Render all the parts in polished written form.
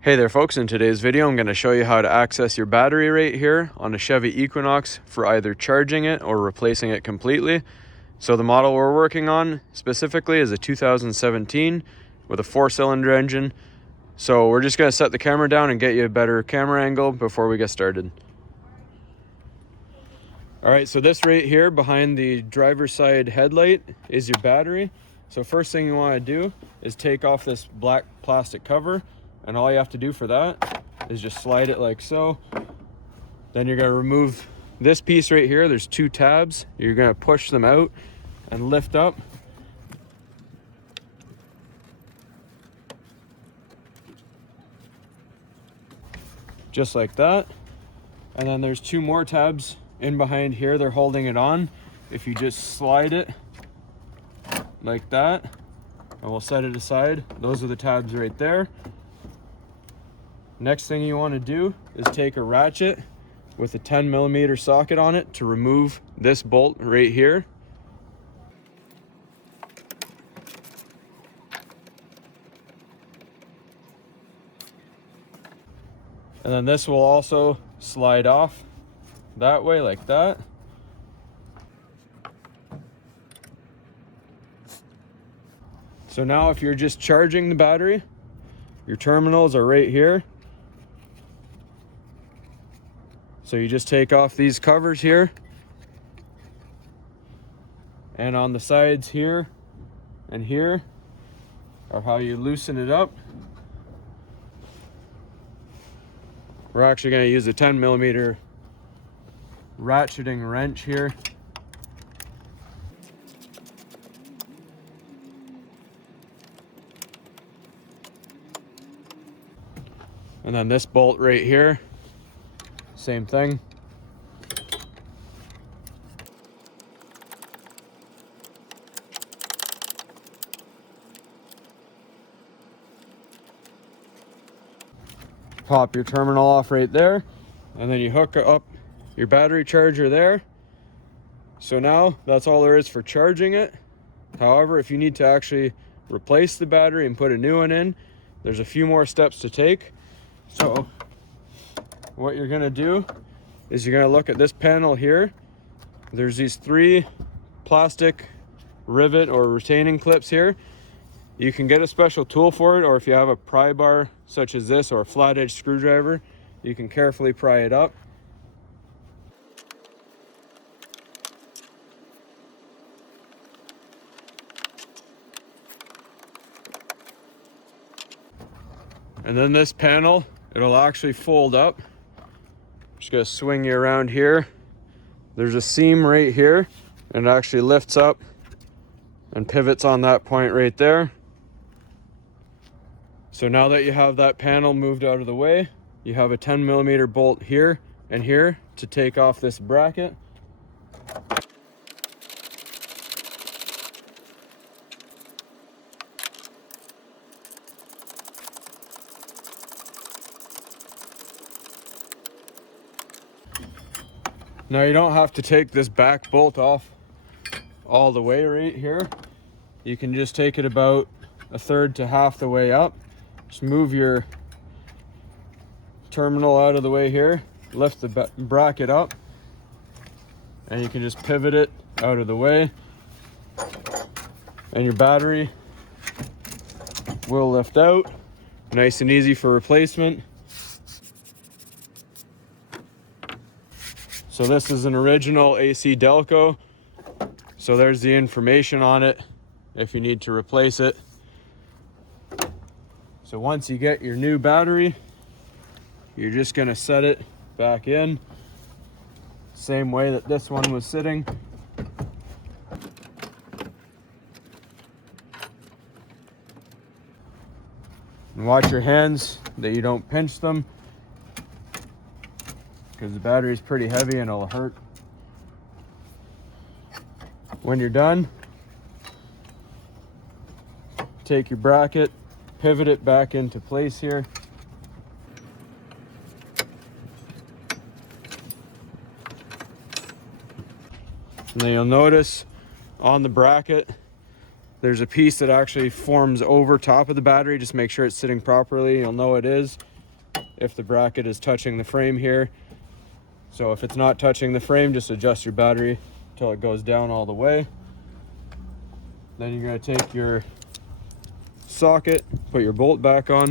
Hey there folks, in today's video I'm going to show you how to access your battery right here on a Chevy Equinox for either charging it or replacing it completely. So the model we're working on specifically is a 2017 with a 4-cylinder engine. So we're just going to set the camera down and get you a better camera angle before we get started. Alright, so this right here behind the driver's side headlight is your battery. So first thing you want to do is take off this black plastic cover. And all you have to do for that is just slide it like so. Then you're going to remove this piece right here. There's 2 tabs. You're going to push them out and lift up. Just like that. And then there's 2 more tabs in behind here. They're holding it on. If you just slide it like that, and we'll set it aside. Those are the tabs right there. Next thing you want to do is take a ratchet with a 10mm socket on it to remove this bolt right here. And then this will also slide off that way like that. So now if you're just charging the battery, your terminals are right here. So you just take off these covers here, and on the sides here and here are how you loosen it up. We're actually going to use a 10mm ratcheting wrench here. And then this bolt right here, same thing. Pop your terminal off right there, and then you hook up your battery charger there. So now that's all there is for charging it. However, if you need to actually replace the battery and put a new one in, there's a few more steps to take. So what you're going to do is you're going to look at this panel here. There's these 3 plastic rivet or retaining clips here. You can get a special tool for it, or if you have a pry bar such as this or a flat edge screwdriver, you can carefully pry it up. And then this panel, it'll actually fold up. Just gonna swing you around here. There's a seam right here, and it actually lifts up and pivots on that point right there. So now that you have that panel moved out of the way, you have a 10mm bolt here and here to take off this bracket. Now you don't have to take this back bolt off all the way right here. You can just take it about 1/3 to half the way up. Just move your terminal out of the way here, lift the bracket up, and you can just pivot it out of the way, and your battery will lift out. Nice and easy for replacement. So this is an original AC Delco. So there's the information on it if you need to replace it. So once you get your new battery, you're just going to set it back in, same way that this one was sitting. And watch your hands that you don't pinch them, because the battery is pretty heavy and it'll hurt. When you're done, take your bracket, pivot it back into place here. And then you'll notice on the bracket, there's a piece that actually forms over top of the battery. Just make sure it's sitting properly. You'll know it is. if the bracket is touching the frame here. So if it's not touching the frame, just adjust your battery until it goes down all the way. Then you're going to take your socket, put your bolt back on.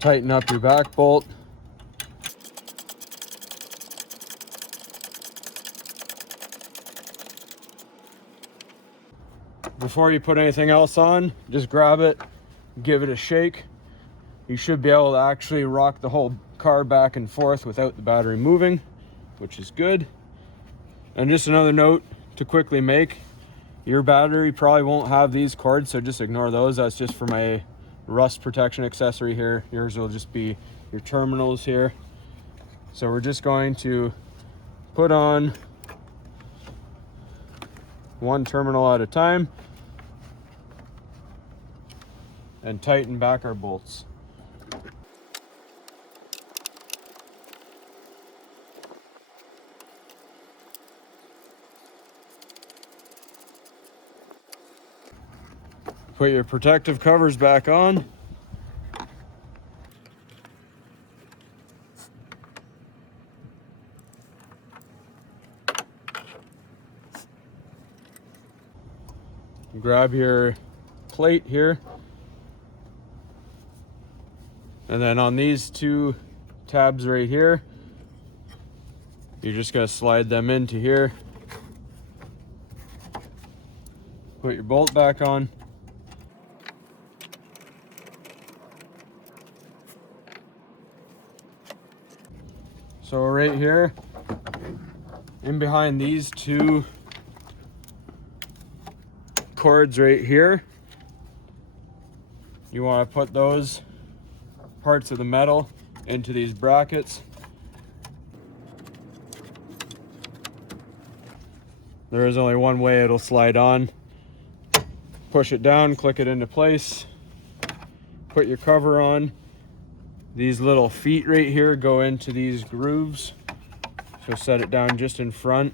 Tighten up your back bolt. Before you put anything else on, just grab it, give it a shake. You should be able to actually rock the whole car back and forth without the battery moving, which is good. And just another note to quickly make, your battery probably won't have these cords, so just ignore those. That's just for my rust protection accessory here. Yours will just be your terminals here. So we're just going to put on one terminal at a time and tighten back our bolts. Put your protective covers back on. Grab your plate here. And then on these two tabs right here, you're just going to slide them into here. Put your bolt back on. So right here, in behind these two cords right here, you want to put those parts of the metal into these brackets. There is only one way it'll slide on. Push it down, click it into place, put your cover on. These little feet right here go into these grooves. So set it down just in front,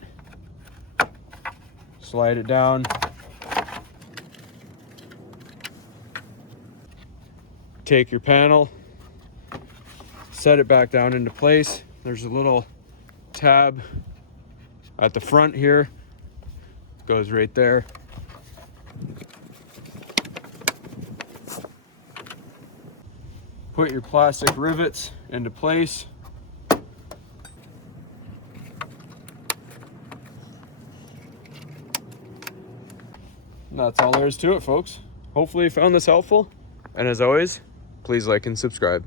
slide it down. Take your panel, set it back down into place. There's a little tab at the front here, goes right there. Put your plastic rivets into place. And that's all there is to it, folks. Hopefully you found this helpful. And as always, please like and subscribe.